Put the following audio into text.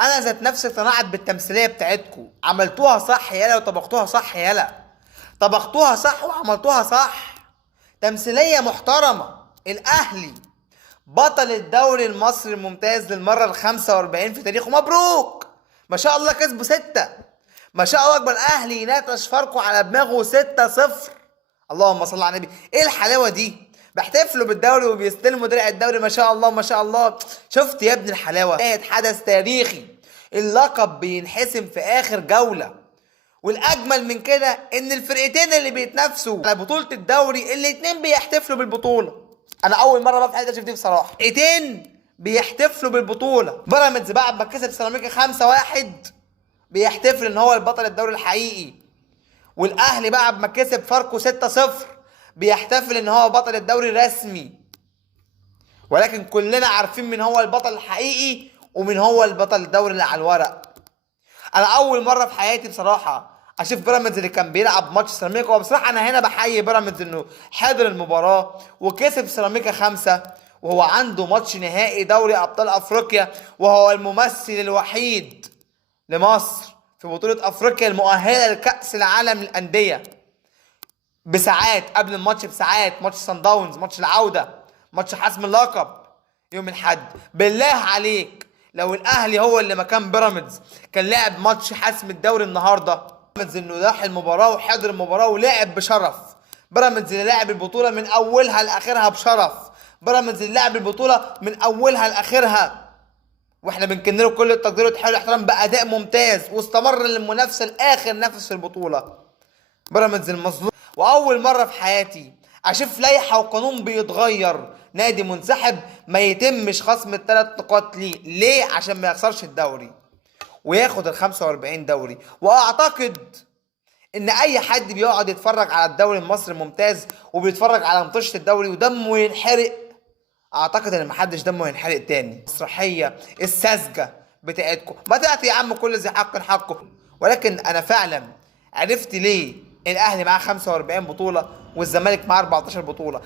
انا ذات نفسي اقتنعت بالتمثيليه بتاعتكم، عملتوها صح يالا وطبختوها صح يالا. طبختوها صح وعملتوها صح. تمثيليه محترمه. الاهلي بطل الدوري المصري الممتاز للمره ال 45 في تاريخه، مبروك. ما شاء الله كسبوا 6. ما شاء الله اكبر. الاهلي يناقش فاركو على دماغه 6-0. اللهم صل على النبي. ايه الحلاوه دي؟ بيحتفلوا بالدوري وبيستلموا درع الدوري، ما شاء الله ما شاء الله. شفت يا ابن الحلاوه؟ حدث تاريخي. اللقب بينحسم في اخر جوله. والاجمل من كده ان الفرقتين اللي بيتنافسوا على بطوله الدوري الاتنين بيحتفلوا بالبطوله. انا اول مره بقى في حياتي اشوف دي بصراحه. فرقتين بيحتفلوا بالبطوله. بيراميدز بعد ما كسب سيراميكا 5-1 بيحتفل ان هو البطل الدوري الحقيقي. والاهلي بعد ما كسب فاركو 6-0 بيحتفل ان هو بطل الدوري الرسمي. ولكن كلنا عارفين مين هو البطل الحقيقي ومين هو البطل الدوري اللي على الورق. انا اول مره في حياتي بصراحه اشوف بيراميدز اللي كان بيلعب ماتش سيراميكا. وبصراحه انا هنا بحيي بيراميدز انه حضر المباراه وكسب سيراميكا 5، وهو عنده ماتش نهائي دوري ابطال افريقيا، وهو الممثل الوحيد لمصر في بطوله افريقيا المؤهله لكاس العالم للانديه. بساعات قبل الماتش، بساعات، ماتش سان داونز، ماتش العوده، ماتش حسم اللقب يوم الاحد. بالله عليك لو الاهلي هو اللي مكان بيراميدز كان لعب ماتش حسم الدوري النهارده. بيراميدز انه راح المباراه وحضر المباراه ولعب بشرف. بيراميدز اللي لعب البطوله من اولها لاخرها بشرف. بيراميدز اللي لعب البطوله من اولها لاخرها، واحنا بنكن له كل التقدير والتحيه والاحترام باداء ممتاز، واستمر المنافسه لاخر نفس في البطوله. بيراميدز المظلوم. واول مره في حياتي اشوف لائحه وقانون بيتغير، نادي منسحب ما يتمش خصم ال3 نقاط ليه؟ عشان ما يخسرش الدوري وياخد ال 45 دوري. واعتقد ان اي حد بيقعد يتفرج على الدوري المصري الممتاز وبيتفرج على مطوشه الدوري ودمه ينحرق، اعتقد ان محدش دمه ينحرق تاني. المسرحيه الساذجه بتاعتكم ما تعطي يا عم كل ذي حق حقه. ولكن انا فعلا عرفت ليه الاهلي معاه 45 بطوله والزمالك معاه 14 بطوله.